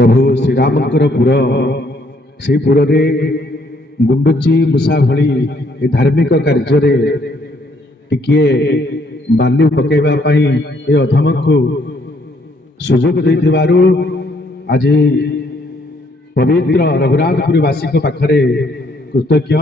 प्रभु श्रीरामंकर पुर से पुर गुंडुची मूषा भली धार्मिक कार्य टिके बाली पकड़ापी ए अधम को सुजोग देथिबारु आज पवित्र रघुनाथपुरवासी पाखरे कृतज्ञ।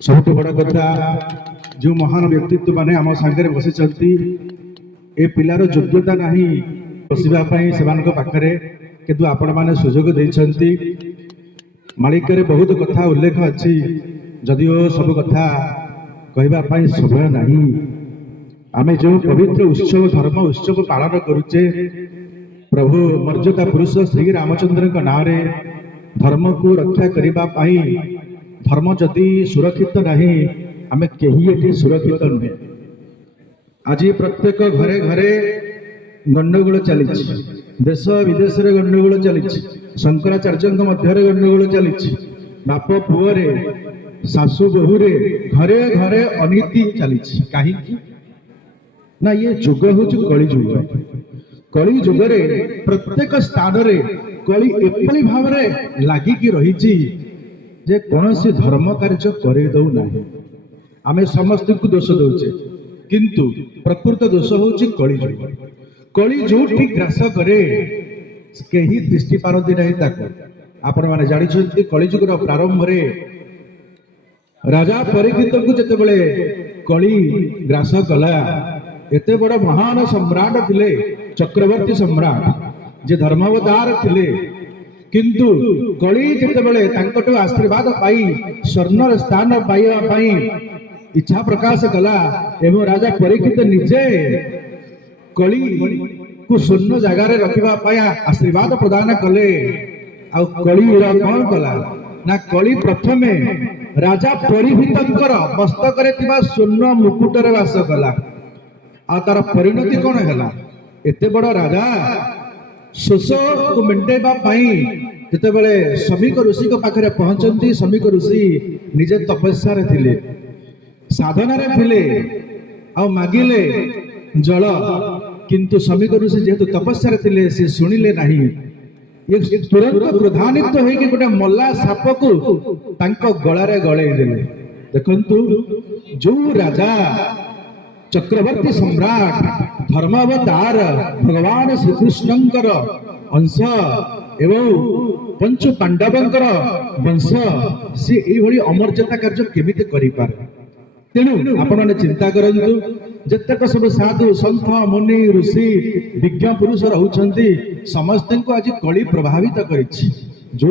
सबुठ बड़ कथा जो महान व्यक्तित्व माने आम सांगे बसी ए पिलार योग्यता नहीं बसवाई से पाखरे किंतु आपण मैंने सुजोग देइछंती। मालिकर बहुत कथा उल्लेख अच्छी जदिओ सब कथा कहवाई समय नहीं। आमे जो पवित्र उत्सव धर्म उत्सव पालन करुचे प्रभु मर्यादा पुरुष श्री रामचंद्र नाम धर्म को रक्षा करने धर्म जदि सुरक्षित नहीं आमे केही एठी सुरक्षित नुहे। आज प्रत्येक घरे घरे गंडगोल चली देश विदेश रे गंडगोल चली शंकराचार्य मध्य गंडगोल चली बाप पुओरे सासु बहुरे घरे घरे अनीति चली कहीं ना ये जुग हूँ कली जुग। कली जुगरे प्रत्येक स्थान रे कली एपली भाव में लागिकी रही जे कौन सी धर्म कार्य करे दौ नहीं। आमे समस्त को दोष दौचे किंतु प्रकृत दोष हूँ कली जुग। कली जो ग्रास करे कहीं दृष्टि पारती नहीं। आपण मैंने जानते कलिजुगर प्रारंभ रे राजा परीक्षित को जिते कली ग्रास कला एते बड़ महान सम्राट थिले चक्रवर्ती सम्राट जे धर्मावतार थिले किंतु कली जिते आशीर्वाद पाई स्वर्ण स्थान पाई इच्छा प्रकाश कला एवं राजा परीक्षित निजे कली को स्वर्ण जगार रखा आशीर्वाद प्रदान कले। आ कली कौन कला ना कली प्रथमे राजा परीक्षित मस्तक स्वर्ण मुकुटर वास कला। आ तार परिणति कौन है एते बड़ राजा शोष को मेटेवा जिते श्रमिक ऋषि पाखे पहुंचती श्रमिक ऋषि निजे तपस्या थे साधन थे आ मागिले जल किंतु श्रमिक ऋषि जेहेतु तपस्या थे सी शुणिले नहीं। ये तुरंत क्रोधान्वित होगी गोटे मल्ला साप को गलारे गलई देले। देखंतु जो राजा चक्रवर्ती सम्राट धर्मावतार भगवान श्रीकृष्णंकर अंश एवं पंचु पांडवंकर वंश सी यही अमर्यादा कार्य केमिति करि पारे। तेणु आपण चिंता करंतु जतक सब साधु संत मुनि ऋषि विज्ञ पुरुष रहउछंती समस्त को आज कली प्रभावित करिछि जो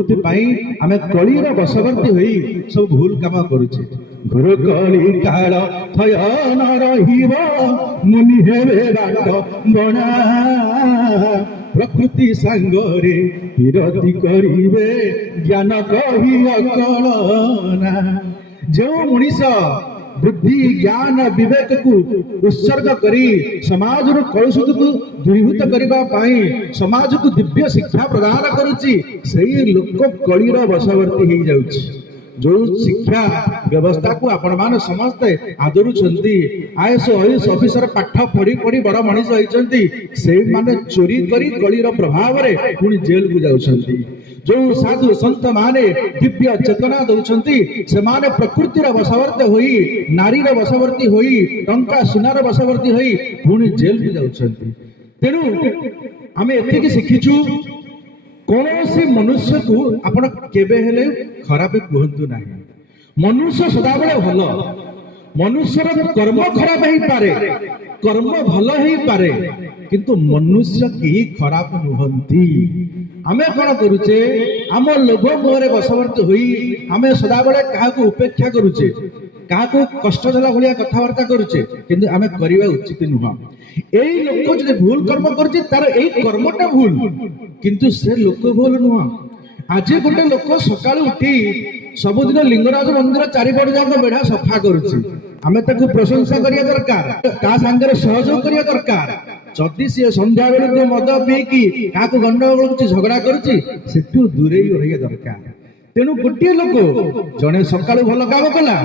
आमे कलीर बशवर्ती होई सब भूल काम करुचे। घर कली काल थय न रहिब मुनि हेबे बाट बणा प्रकृति सांगरे विरति करिवे ज्ञान कहि अकलना। जो मनीष बुद्धि ज्ञान विवेक को उत्सर्ग करी समाज कलुषित को दूरीभूत करने समाज को दिव्य शिक्षा प्रदान करुच्ची से लोक कलीर बशवर्ती हो जाउछि। जो शिक्षा व्यवस्था को आपण मान समस्ते आदरुछंती आईएएस आईएएस ऑफिसर पाठ पढ़ी पढ़ी बड़ मनीष होइछंती से माने चोरी करी कलीर प्रभाव रे पुणी जेल को जाउछंती। जो साधु संत माने दिव्य चेतना दौरान से माने प्रकृतिर बशवर्ती होई नारीर बशवर्ती होई टंका सुनार बशवर्ती होई पुणी जेल को जाउछंती। तेणु आमे एतिकी शिखिछु कौन से मनुष्य को आपण केबे हेले खराब कहतु ना। मनुष्य सदाबले भल मनुष्यर कर्म खराब हो पारे कर्म भल हो पारे किंतु मनुष्य कहीं खराब नुहंती। आमे कौन करुचे आम लोभ मोहरे बशवर्ती हुई आमे सदाबले क्या उपेक्षा करुचे क्या कष्ट देला भाया कथबार्ता करुचे किंतु आमे करवा उचित नुह। यही लोक जो भूल कर्म कर तार यही कर्मटा भूल किंतु से लोक भूल नुह। आज गोटे लोक सकाळु उठी सबुदिन लिंगराज मंदिर चारिपट जाक बेढ़ा सफा करुचे आमे ताकू प्रशंसा करिया दरकार ता संगे सहयोग करिया दरकार। जदि सी संध्या बेलू मद पीकी क्या गंडगोल झगड़ा करुच्ची सेठू दूरे रहिया दरकार। तेणु गोटे लोक जड़े सकाळु भल काम कला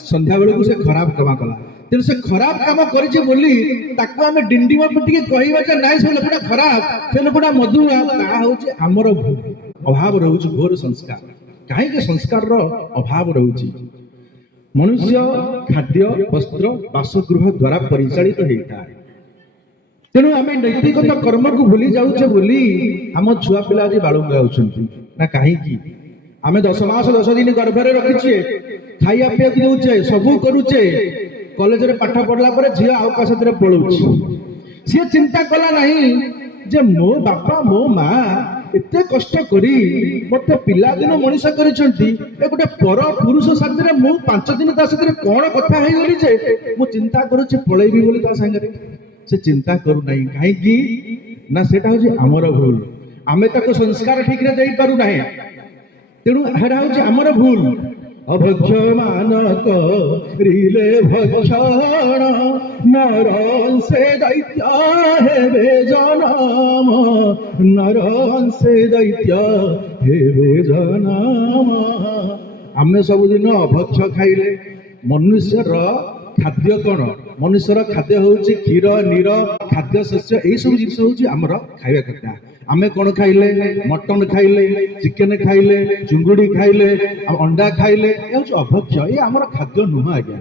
संध्या बेलू से खराब काम कला तेणु से खराब काम करिचे बोली ताको आमे डिंडिम पिटिके कहबा जे नाइ से लोकटा खराब से लोकटा मधुआ ता होचे हमर अभाव रहउची घोर संस्कार काहे के संस्कार रो अभाव रहउची मनुष्य खाद्य वस्त्र बासगृह द्वारा परिचालित होता तेणु आमे नैतिकता कर्म को भूली जाउचे बोली हम छुआ पिला आज बाळुंगा होउछंती ना काहे की आमे 10 मास 10 दिन गर्भरे रखिछे खाइया पिया दउचे सबु करूचे कॉलेज रे पाठ पढ़ला पर झिया आकाश रे पळुची से चिंता कला नहीं जे मो बापा मो माँ एते कष्ट करी मते पिला दिन मनीष करिसंती ए गोटे पर पुरुष साथी रे मु 5 दिन ता साथी रे कोन कथा हे गली जे मु चिंता करूची पळेबी बोली ता संगे से चिंता करू नहीं काहे की ना सेटा होची हमर भूल आमे ताको संस्कार ठीक रे देई पारु नाही तेणु हेडा होची हमर भूल अभक्ष मानक रिले भक्षण नरन से दैत्य हेबे जनम नरन से दैत्य हेबे जनम आमे सब दिन अभक्ष खाइले मनुष्यर खाद्य कौन मनुष्यर खाद्य होची क्षीर नीर खाद्य शस्य एई सब जिनिस होची हमर खाइबा कथा आमे कौन खाइले मटन खाइले चिकेन खाइले चुंगुड़ी खाइले अंडा खाइले ये होची अभक्ष ये हमर खाद्य नुह आज्ञा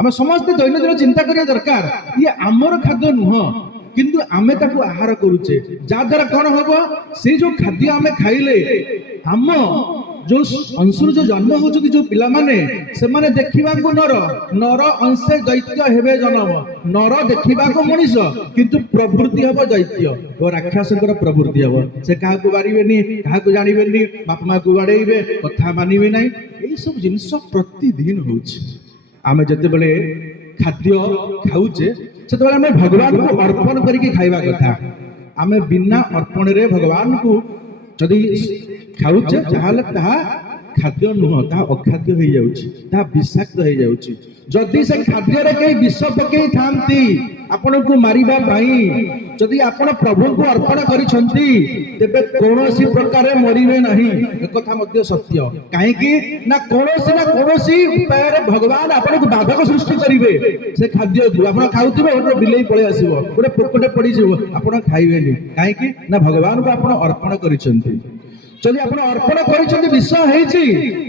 आमे समस्त दैनंदिन चिंता करिया दरकार ये हमर खाद्य नुह किंतु आमे ताकू आहार करूचे जा द्वारा कौन हबो से जो खाद्य आमे खाइले हम जो अंशुर जो जन्म होचुती जो पिला माने से माने देखिबा को नर नर अंशे दैत्य हेबे जन्म नर देखिबा को मनीष किंतु प्रवृत्ति हबो दैत्य ओ राक्षसकर प्रवृत्ति हबो से काहा को बारिबेनी काहा को जानिबेनी बाप मां को बाडेइबे कथा मानिबे नै एई सब जिंस प्रतिदिन होउछ आमे जते बेले खाद्य खाउचे सेते बेले आमे भगवान को अर्पण करिके खाइबा कथा आमे बिना अर्पण रे भगवान को जदि खाउचे ताहाले ताहा खाद्य नुह ताहा अखाद्य हो जाउची ताहा विषाक्त हो जाउची जदि से खाद्य रे कई विष पकई थांती आपन को मारिबा भाई जदि आपन प्रभु को अर्पण करिसंती तेबे कोनोसी प्रकार मरिबे नहीं एक कथा मध्य सत्य काहे कि ना कोनोसी उपाय रे भगवान आपन को बाधक सृष्टि करिवे से खाद्य को आपन खाउथिबे ओटे बिलेई पळे आसीबो ओटे पोकटे पड़ी जिवो आपन खाइबेनी काहे कि ना भगवान को आपन अर्पण करिसंती जदि आपण अर्पण करिसंती विष हेछि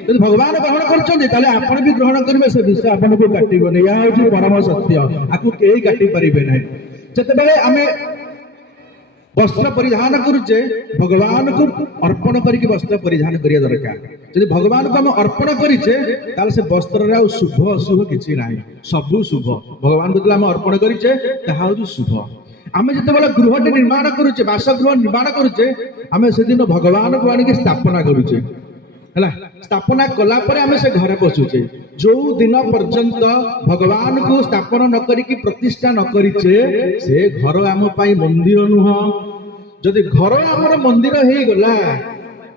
जदि भगवान ग्रहण करछंती ताले आपण भी ग्रहण करिवे से विष आपण को काटिबो नै या होछि परम सत्य आकु केही काटि परिबे नै जते बेले आमे वस्त्र परिधान करूचे भगवान को अर्पण करके वस्त्र परिधान करिया दरकार जदि भगवान को हम अर्पण करिचे ताले से वस्त्र रे शुभ अशुभ किछि नाही सब शुभ भगवान को हम अर्पण करिचे ताहा होछि शुभ आमे जते बेले गृहटे निर्माण करूचे बासगृह निर्माण करूचे आमे से दिन भगवान को आनिके स्थापना करूचे हला स्थापना कला परे आमे से घरे बसुचे जो दिन पर्यंत भगवान को स्थापना न करिके प्रतिष्ठा न करिचे से घर आम पई मंदिर नुह जदि घर हमर मंदिर हे गला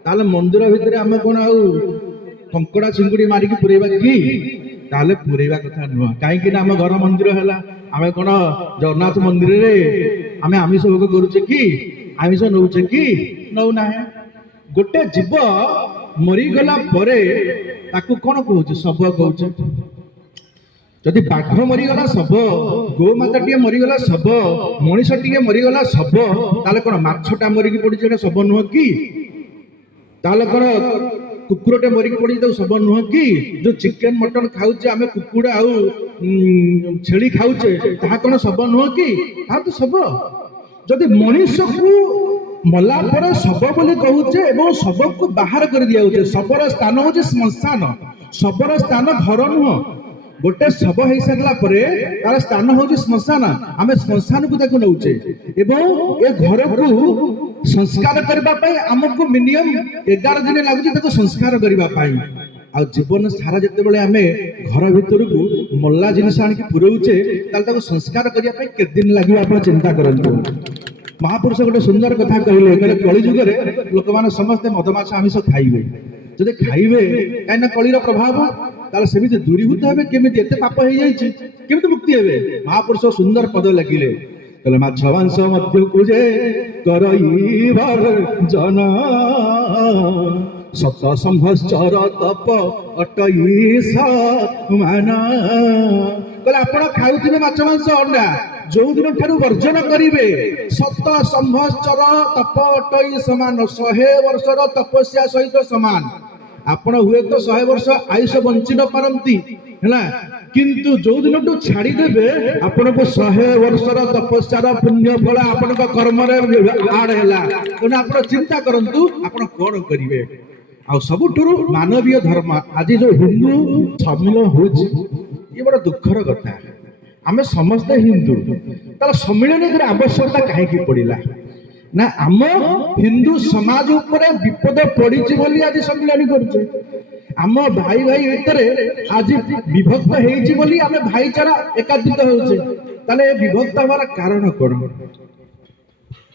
ताले मंदिर भितरे आमे कोन आउ कंकड़ा चिंगुड़ी मारिकी पुरेबा की ताले पुरेबा कथा नुह काहे कि ना हम घर मंदिर हला आमे कोन जगन्नाथ मंदिर रे आमे आमिष भोग करूचे कि आमिष नउचे कि नउ ना गोटे जीव मरी गला परे ताकू कोन कहउचे सब कहउचे जदि बाघ मरी गला सब गोमाता टिए मरी गला सब मनीष टिए मरी गला सब ताले कोन माछटा मरी की पड़ी जेटा सब नुह कि ताले कोन कुकुरटे मरी की पड़ी तो सब नुह कि जो चिकन मटन खाउचे आमे कुकुड़ा आउ छेली खाउचे ता कोन सब नुह कि ता तो सब जदि मनीष को मला पर शब बोली कहूचे एवं शब को बाहर कर दिया होचे शबर स्थान होचे श्मशान शबर स्थान घर नुह गोटे शब हो सारा पर तार स्थान होचे श्मशान आमे श्मशान को ताको नउचे एवं ए घर को संस्कार करबा पई हमको मिनिमम 11 दिन लागुचे ताको संस्कार करबा पई आ जीवन सारा जते बेले आमे घर भीतर को मल्ला जिनिस आनि के पुरौचे ताल ताको संस्कार करिया पई के दिन लागियो आपण चिंता करंतु महापुरुष गोटे सुंदर कथा कहले कली जुग लोक मैंने समस्ते मदमाछ आमिष खाइबे जदि खाइबे कहीं कलिर प्रभाव ताले सेमिति दूरीभूत हेबे केमिति एते पाप हो जाइछि केमिति मुक्ति हेबे महापुरुष सुंदर पद लगिले कहले माछ मांस मध्य कुजे करईवर जन सत संवत्सर तप अटई मान कहले आपण खाउथिबे माछ मांस अंडा जो दिन ठारू वर्जन करिवे सत संवत्सर तप अटई समान 100 वर्षर तपस्या सहित समान आपण हुए तो 100 वर्ष आयुष बंची न पारंती हैला किंतु जो दिन तो छाड़ी देबे आपण को 100 वर्षर तपस्यार पुण्य फल आपण को कर्म रे आड हैला कोन आपण चिंता करंतु आपण कोन करिवे आ सबुठुरु मानवीय धर्म आज जो हिंदू सम्मिलन होछि ये बड़ा दुखर कथा आमे समस्त हिंदू तार सम्मिलन के आवश्यकता काहे की पड़िला ना आम हिंदू समाज उपरे विपद पड़ी बोली आज सम्मिलन करुचे आम भाई भाई भितर आज विभक्त होइछि बोली आमे भाईचारा एकात्रित होउचे ताले विभक्त हमार कारण कोन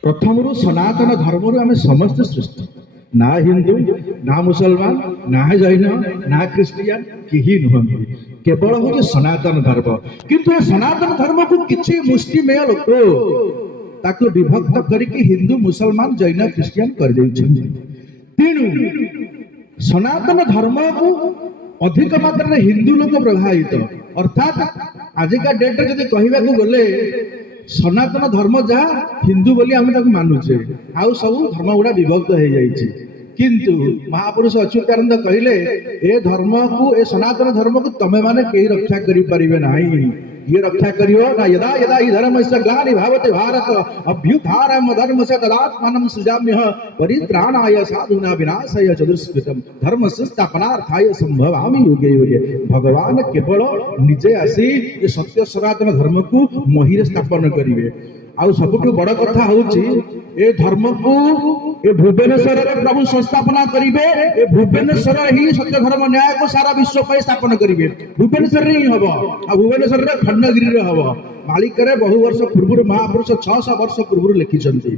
प्रथमरु सनातन धर्मरु आमे समस्त सृष्टि ना हिंदू ना मुसलमान ना जैन ना क्रिश्चियन केही नुहंती केवल हो सनातन धर्म किंतु सनातन धर्म को किछि मुष्टिमेय लोक ताको विभक्त करके हिंदू मुसलमान जैन क्रिश्चियन कर देउछन तेणु सनातन धर्म को अधिक मात्रा में हिंदू लोक प्रभावित अर्थात आजिका डेट रे जदि कहिबा को गले सनातन धर्म जहाँ हिंदू बोली आम मानुचे आउ सब धर्म गुड़ा विभक्त हो जाइए किंतु महापुरुष अच्युतानंद कहले ए धर्म को ए सनातन धर्म को तमे माने कहीं रक्षा करि परिबे नहीं ये रक्षा करियो ना यदा यदा हि धर्मस्य ग्लानि भावते भारत अभ्युत्थानम् धर्मस्य तदात्मानं सृजाम्यः परित्राणाय साधूनां विनाशाय च दुष्कृतम् धर्मस्य स्थापनार्थाय संभवामि युगे युगे भगवान केवल निजे आसी ये सत्य सनातन धर्म को महिरे स्थापन करिवे आउ सबुठु बड़ कथा होची ए धर्म को ए भुवनेश्वर रे प्रभु संस्थापना करिवे ए भुवनेश्वर ही सत्य धर्म न्याय को सारा विश्व पे स्थापन करिवे भुवनेश्वर रे ही हबो आ भुवनेश्वर रे खंडगिरी रे हबो मालिक रे बहु वर्ष पूर्व महापुरुष 600 वर्ष पूर्व लिखिचंती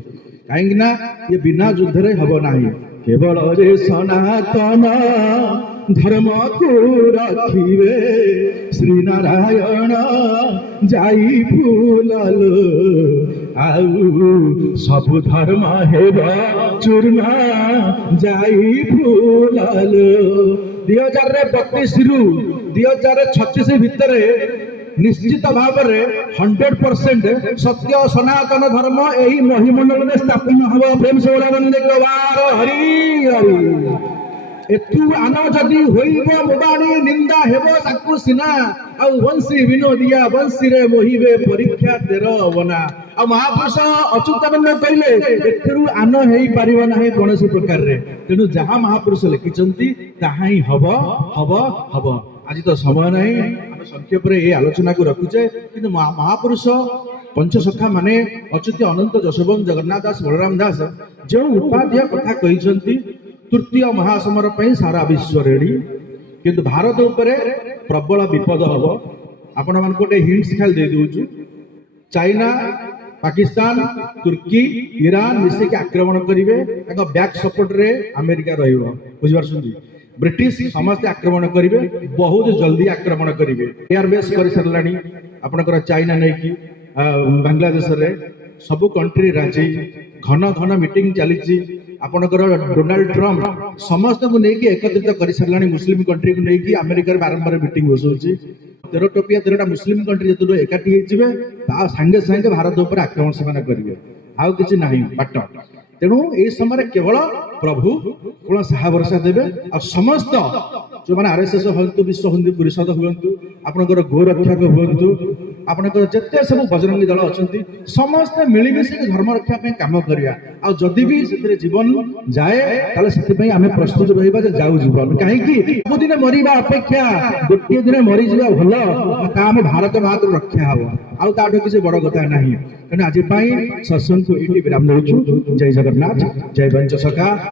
काहेकि ना ये बिना युद्ध रे हबो नाही केवल रे सनातन धर्म को रखिवे श्री नारायण जाई फूललो आउ सब धर्म हेबा चूरमा जाई फूललो 2032 रु 2036 भितर निश्चित भाव में 100% सत्य सनातन धर्म यही महिमंडल में स्थापन हम प्रेम से हरि हरि एतु आना जदि होइबो मोबाणी निंदा हेबो ताकु सिना आ वंशी विनोदिया वंशी रे मोहिबे परीक्षा तेर बना आ महापुरुष अच्युतानंद कहले एथरु आन हेई परिबो नाही कोनोसी प्रकार रे तेनु जहा महापुरुष लिखिचंती ताहा ही हबो हबो हबो आज तो समय नाही हम संक्षेप रे ए आलोचना को रखुचे किंतु महापुरुष पंचसखा माने अच्युत अनंत जशवंत जगन्नाथ दास बलराम दास जो उपाध्याय कथा कहिसंती तृतीय महासमर पे सारा विश्व रेडी किंतु भारत उपरे प्रबल विपद हम आपण मान गोटे हिंट्स खाली दे दूचु चाइना पाकिस्तान तुर्की ईरान मिसे के आक्रमण करिवे ताका बैक सपोर्ट रे अमेरिका रहिबो बुझि पारछुंती ब्रिटिश समस्त आक्रमण करिवे बहुत जल्दी आक्रमण करिवे एयरबेस करि सरलानी आपनकर चाइना नै कि बांग्लादेश रे सब कंट्री राजी घन घन मीटिंग चली आपनकर डोनाल्ड ट्रम्प समस्त को लेकिन एकत्रित कर सारा मुस्लिम कंट्री को लेकिन अमेरिका बारंबार मीटिंग बसौची 13 टोपिया 13टा मुस्लिम कंट्री जो एकाठी होइजिबे सांगे सांगे भारत ऊपर आक्रमण से करेंगे आउ किसी ना बाट तेणु यही समय केवल प्रभु कौन साहा भरसा देवे आ समस्त जो मैंने आरएसएस हूँ विश्व हिंदू परिषद हूँ आपंकर गोरक्षक हूँ आपंकर जिते सब बजरंगी दल अच्छा समस्ते मिलमिशि धर्म रक्षा काम करवा आदि भी से जीवन जाए से आम प्रस्तुत रहा जाऊ जीवन कहीं सबुदिन मरवा अपेक्षा गोटे दिन मरीजा भल आम भारत मात्र रक्षा हम आठ किसी बड़ कथा ना तेणु आज सत्संग को ये विराम दौचु जय जगन्नाथ जय पंचसखा।